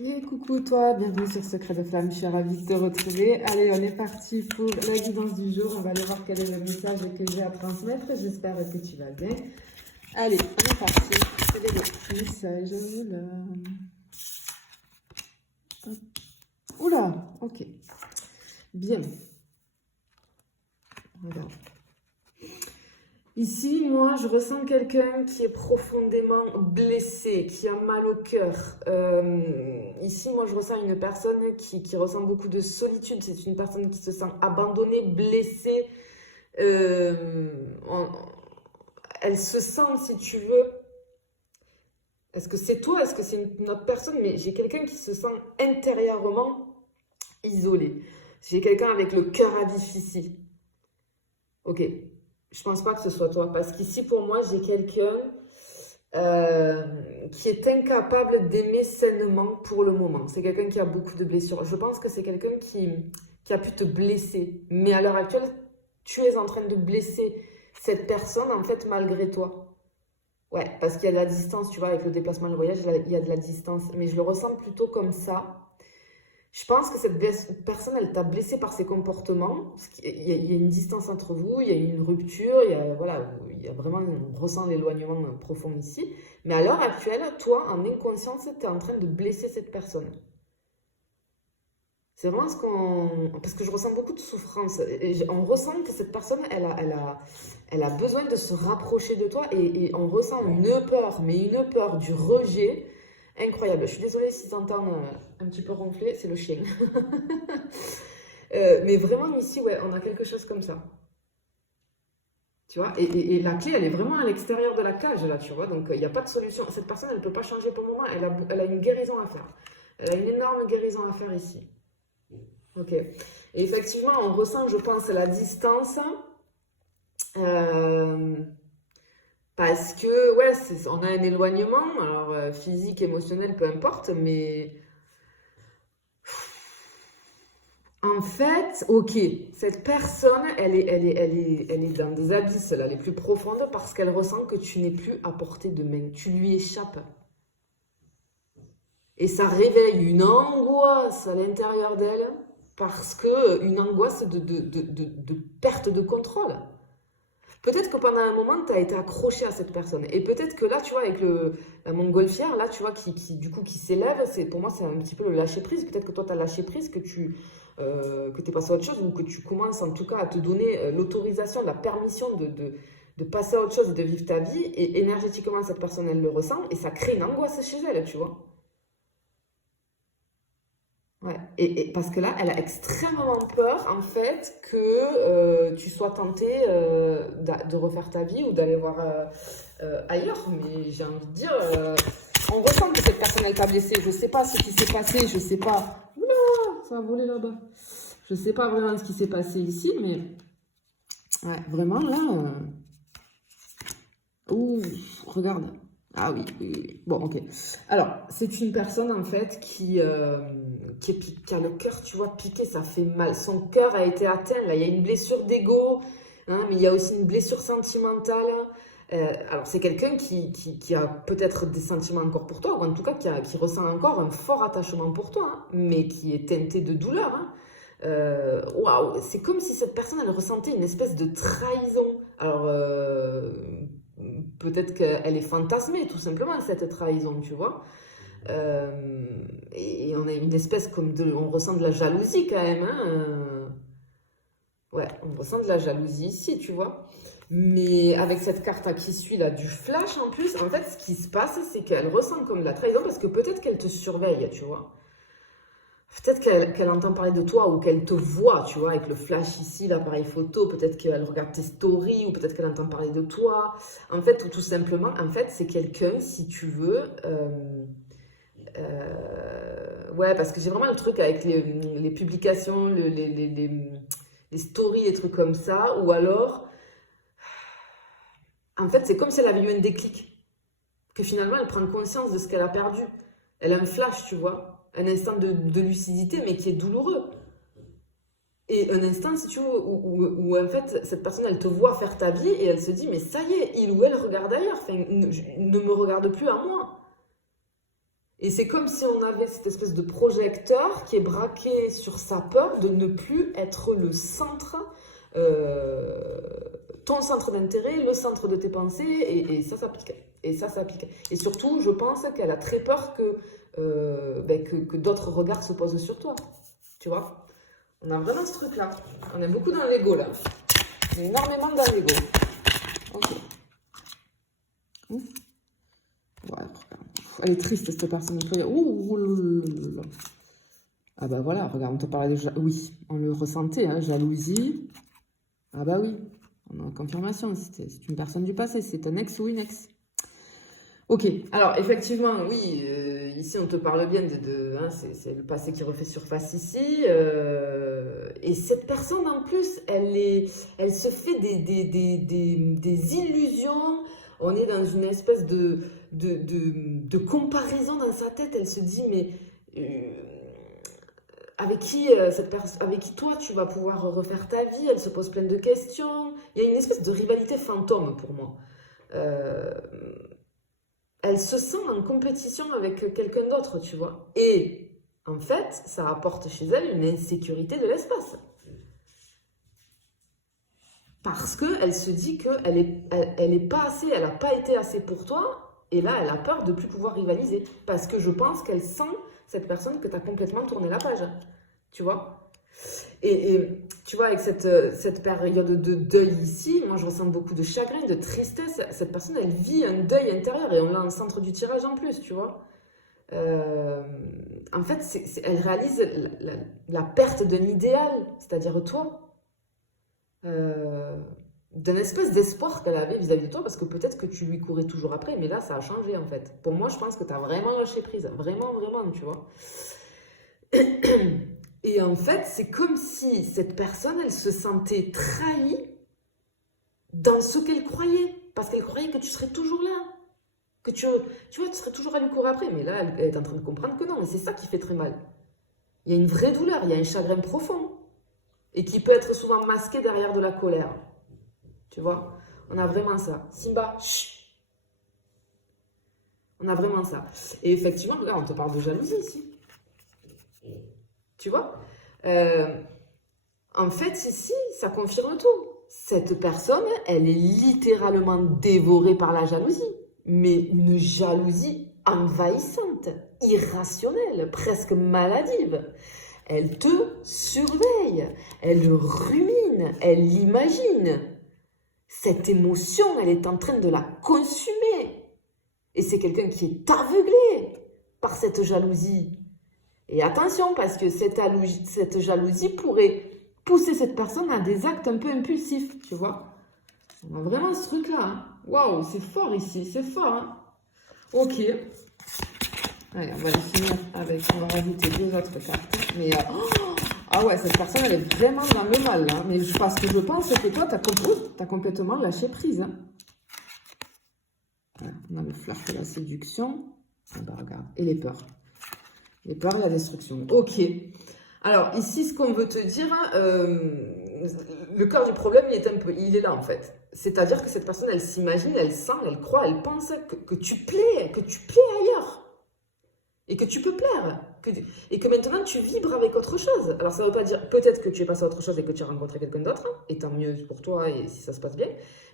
Et coucou toi, bienvenue sur Secret de Flamme, je suis ravie de te retrouver. Allez, on est parti pour la guidance du jour, on va aller voir quel est le message que j'ai à transmettre, j'espère que tu vas bien. Allez, on est parti, c'est les messages, oula, ok, bien, regarde. Ici, moi, je ressens quelqu'un qui est profondément blessé, qui a mal au cœur. Ici, moi, je ressens une personne qui ressent beaucoup de solitude. C'est une personne qui se sent abandonnée, blessée. En- elle se sent, si tu veux... Est-ce que c'est toi? Est-ce que c'est une autre personne? Mais j'ai quelqu'un qui se sent intérieurement isolé. J'ai quelqu'un avec le cœur à vif ici. Ok. Je pense pas que ce soit toi, parce qu'ici, pour moi, j'ai quelqu'un qui est incapable d'aimer sainement pour le moment. C'est quelqu'un qui a beaucoup de blessures. Je pense que c'est quelqu'un qui a pu te blesser. Mais à l'heure actuelle, tu es en train de blesser cette personne, en fait, malgré toi. Ouais, parce qu'il y a de la distance, tu vois, avec le déplacement et le voyage, il y a de la distance. Mais je le ressens plutôt comme ça. Je pense que cette personne, elle t'a blessé par ses comportements. Parce qu'il y a une distance entre vous, il y a une rupture, voilà, il y a vraiment, on ressent l'éloignement profond ici. Mais à l'heure actuelle, toi, en inconscience, tu es en train de blesser cette personne. C'est vraiment ce qu'on... Parce que je ressens beaucoup de souffrance. On ressent que cette personne, elle a besoin de se rapprocher de toi et on ressent une peur, mais une peur du rejet incroyable. Je suis désolée si tu entends un petit peu ronfler, c'est le chien. Mais vraiment ici, ouais, on a quelque chose comme ça. Tu vois, et la clé, elle est vraiment à l'extérieur de la cage, là, tu vois. Donc, il n'y a pas de solution. Cette personne, elle ne peut pas changer pour le moment. Elle a une guérison à faire. Elle a une énorme guérison à faire ici. Ok. Et effectivement, on ressent, je pense, la distance. euh, Parce que, ouais, on a un éloignement. Alors, physique, émotionnel, peu importe. Mais en fait, ok, cette personne, elle est dans des abysses là, les plus profondes parce qu'elle ressent que tu n'es plus à portée de main. Tu lui échappes. Et ça réveille une angoisse à l'intérieur d'elle parce que une angoisse de perte de contrôle. Peut-être que pendant un moment, tu as été accroché à cette personne. Et peut-être que là, tu vois, avec la montgolfière, là, tu vois, du coup, qui s'élève, pour moi, c'est un petit peu le lâcher-prise. Peut-être que toi, tu as lâché prise, que t'es passé à autre chose, ou que tu commences en tout cas à te donner l'autorisation, la permission de passer à autre chose et de vivre ta vie. Et énergétiquement, cette personne, elle le ressent. Et ça crée une angoisse chez elle, tu vois. Ouais, et parce que là, elle a extrêmement peur, en fait, que tu sois tenté de refaire ta vie ou d'aller voir ailleurs. Mais j'ai envie de dire, on ressent que cette personne, elle t'a blessé. Je sais pas ce qui s'est passé, je sais pas. Oula, ça a volé là-bas. Je sais pas vraiment ce qui s'est passé ici, mais ouais, vraiment là. Ouh, regarde. Ah oui, oui, oui, oui. Bon, ok. Alors, c'est une personne en fait qui a le cœur, tu vois, piqué, ça fait mal. Son cœur a été atteint. Là, il y a une blessure d'ego, hein, mais il y a aussi une blessure sentimentale. Alors, c'est quelqu'un qui a peut-être des sentiments encore pour toi, ou en tout cas qui ressent encore un fort attachement pour toi, hein, mais qui est teinté de douleur, hein. Waouh, c'est comme si cette personne, elle ressentait une espèce de trahison. Alors, peut-être qu'elle est fantasmée, tout simplement, cette trahison, tu vois. Et on a une espèce on ressent de la jalousie quand même, hein. Ouais, on ressent de la jalousie ici, tu vois. Mais avec cette carte qui suit là, du flash en plus, en fait, ce qui se passe, c'est qu'elle ressent comme de la trahison parce que peut-être qu'elle te surveille, tu vois. Peut-être qu'elle entend parler de toi ou qu'elle te voit, tu vois, avec le flash ici, l'appareil photo. Peut-être qu'elle regarde tes stories ou peut-être qu'elle entend parler de toi. En fait, ou tout simplement, en fait, c'est quelqu'un, si tu veux. Ouais, parce que j'ai vraiment le truc avec les publications, les stories, les trucs comme ça. Ou alors, en fait, c'est comme si elle avait eu un déclic. Que finalement, elle prend conscience de ce qu'elle a perdu. Elle a un flash, tu vois. Un instant de lucidité, mais qui est douloureux. Et un instant, si tu veux, où en fait, cette personne, elle te voit faire ta vie et elle se dit, mais ça y est, il ou elle regarde ailleurs, enfin, ne me regarde plus à moi. Et c'est comme si on avait cette espèce de projecteur qui est braqué sur sa peur de ne plus être le centre, ton centre d'intérêt, le centre de tes pensées, et ça pique. Et ça pique. Et surtout, je pense qu'elle a très peur que d'autres regards se posent sur toi. Tu vois? On a vraiment ce truc-là. On est beaucoup dans l'ego, là. On est énormément dans l'ego. Ok. Ouais, elle est triste, cette personne. Ah bah voilà, regarde, on te parlait de... Oui, on le ressentait, hein, jalousie. Ah bah oui, on a confirmation, c'est une personne du passé, c'est un ex ou une ex. Ok, alors effectivement, oui, ici on te parle bien hein, c'est le passé qui refait surface ici. Et cette personne en plus, elle se fait des illusions. On est dans une espèce de comparaison dans sa tête. Elle se dit, mais avec qui toi tu vas pouvoir refaire ta vie? Elle se pose plein de questions. Il y a une espèce de rivalité fantôme pour moi. Elle se sent en compétition avec quelqu'un d'autre, tu vois. Et en fait, ça apporte chez elle une insécurité de l'espace. Parce qu'elle se dit qu'elle est pas assez, elle n'a pas été assez pour toi. Et là, elle a peur de ne plus pouvoir rivaliser. Parce que je pense qu'elle sent, cette personne, que tu as complètement tourné la page. Tu vois? Et tu vois, avec cette période de deuil ici, moi je ressens beaucoup de chagrin, de tristesse. Cette personne, elle vit un deuil intérieur et on l'a en centre du tirage en plus, tu vois. En fait, elle réalise la perte d'un idéal, c'est-à-dire toi. D'un espèce d'espoir qu'elle avait vis-à-vis de toi, parce que peut-être que tu lui courais toujours après, mais là, ça a changé en fait. Pour moi, je pense que tu as vraiment lâché prise, vraiment, vraiment, tu vois. Et en fait, c'est comme si cette personne, elle se sentait trahie dans ce qu'elle croyait. Parce qu'elle croyait que tu serais toujours là. Que tu vois, tu serais toujours à lui courir après. Mais là, elle est en train de comprendre que non. Et c'est ça qui fait très mal. Il y a une vraie douleur, il y a un chagrin profond. Et qui peut être souvent masqué derrière de la colère. Tu vois? On a vraiment ça. Simba, chut. On a vraiment ça. Et effectivement, regarde, on te parle de jalousie ici. Tu vois? En fait, ici, ça confirme tout. Cette personne, elle est littéralement dévorée par la jalousie. Mais une jalousie envahissante, irrationnelle, presque maladive. Elle te surveille, elle rumine, elle l'imagine. Cette émotion, elle est en train de la consumer. Et c'est quelqu'un qui est aveuglé par cette jalousie. Et attention, parce que cette jalousie pourrait pousser cette personne à des actes un peu impulsifs, tu vois. On a vraiment ce truc-là. Hein. Waouh, c'est fort ici, c'est fort. Hein. Ok. Allez, on va le finir avec, on va rajouter 2 autres cartes. Mais, ah ouais, cette personne, elle est vraiment dans le mal, là. Mais parce que je pense que toi, t'as complètement lâché prise. Hein. Voilà, on a le flash de la séduction. Ah bah, regarde. Et les peurs. Les peurs, la destruction. Ok. Alors, ici, ce qu'on veut te dire, le cœur du problème, il est là, en fait. C'est-à-dire que cette personne, elle s'imagine, elle sent, elle croit, elle pense que tu plais ailleurs. Et que tu peux plaire. Et que maintenant, tu vibres avec autre chose. Alors, ça ne veut pas dire, peut-être que tu es passé à autre chose et que tu as rencontré quelqu'un d'autre, hein, et tant mieux pour toi et si ça se passe bien.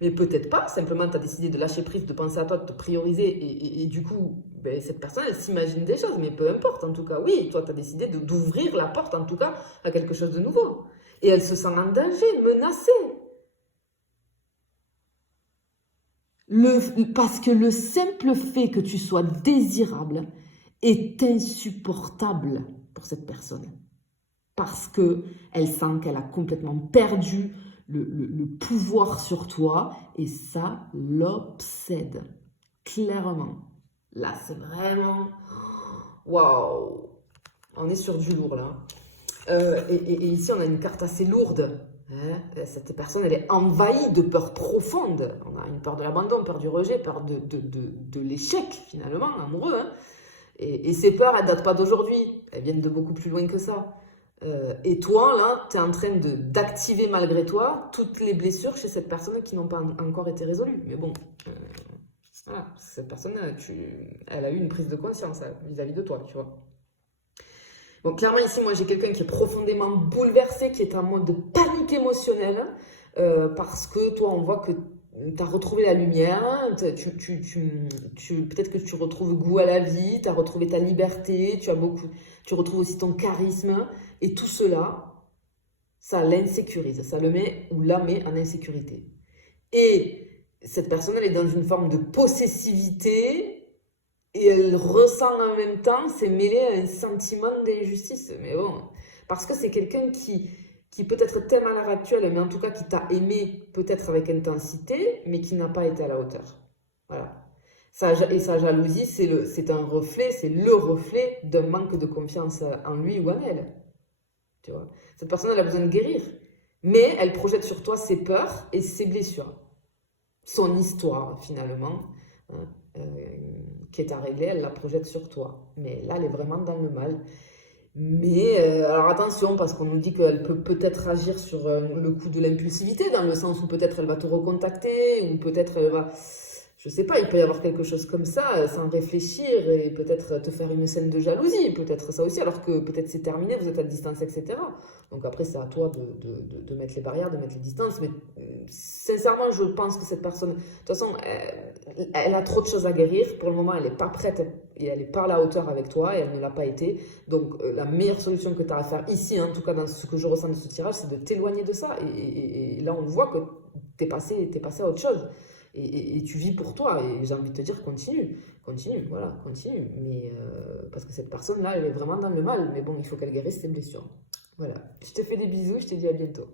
Mais peut-être pas, simplement, tu as décidé de lâcher prise, de penser à toi, de te prioriser, et du coup, ben, cette personne, elle s'imagine des choses, mais peu importe, en tout cas, oui, toi, tu as décidé d'ouvrir la porte, en tout cas, à quelque chose de nouveau. Et elle se sent en danger, menacée. Parce que le simple fait que tu sois désirable est insupportable pour cette personne. Parce qu'elle sent qu'elle a complètement perdu le pouvoir sur toi et ça l'obsède. Clairement. Là, c'est vraiment... Waouh! On est sur du lourd, là. Et ici, on a une carte assez lourde. Hein? Cette personne, elle est envahie de peur profonde. On a une peur de l'abandon, peur du rejet, peur de l'échec, finalement, amoureux. Hein? Et ces peurs, elles ne datent pas d'aujourd'hui. Elles viennent de beaucoup plus loin que ça. Et toi, là, tu es en train d'activer malgré toi toutes les blessures chez cette personne qui n'ont pas encore été résolues. Mais bon, Voilà, cette personne, elle a eu une prise de conscience vis-à-vis de toi, tu vois. Donc clairement ici, moi j'ai quelqu'un qui est profondément bouleversé, qui est en mode de panique émotionnelle, parce que toi on voit que tu as retrouvé la lumière, peut-être que tu retrouves goût à la vie, tu as retrouvé ta liberté, tu retrouves aussi ton charisme, et tout cela, ça l'insécurise, ça le met ou la met en insécurité. Et cette personne, elle est dans une forme de possessivité et elle ressent en même temps, c'est mêlé à un sentiment d'injustice. Mais bon, parce que c'est quelqu'un qui peut-être t'aime à l'heure actuelle, mais en tout cas qui t'a aimé peut-être avec intensité, mais qui n'a pas été à la hauteur. Voilà. Et sa jalousie, c'est un reflet, c'est le reflet d'un manque de confiance en lui ou en elle. Tu vois. Cette personne, elle a besoin de guérir. Mais elle projette sur toi ses peurs et ses blessures. Son histoire, finalement, hein, qui est à régler, elle la projette sur toi. Mais là, elle est vraiment dans le mal. Mais alors attention, parce qu'on nous dit qu'elle peut peut-être agir sur le coup de l'impulsivité, dans le sens où peut-être elle va te recontacter, ou peut-être elle va... Je sais pas, il peut y avoir quelque chose comme ça, sans réfléchir, et peut-être te faire une scène de jalousie, peut-être ça aussi, alors que peut-être c'est terminé, vous êtes à distance, etc. Donc après, c'est à toi de mettre les barrières, de mettre les distances. Mais sincèrement, je pense que cette personne, de toute façon, elle a trop de choses à guérir. Pour le moment, elle n'est pas prête et elle n'est pas à la hauteur avec toi et elle ne l'a pas été. Donc la meilleure solution que tu as à faire ici, en tout cas dans ce que je ressens de ce tirage, c'est de t'éloigner de ça. Et là, on voit que tu es passé à autre chose. Et tu vis pour toi. Et j'ai envie de te dire, continue. Continue, voilà, continue. Mais parce que cette personne-là, elle est vraiment dans le mal. Mais bon, il faut qu'elle guérisse ses blessures. Voilà. Je te fais des bisous, je te dis à bientôt.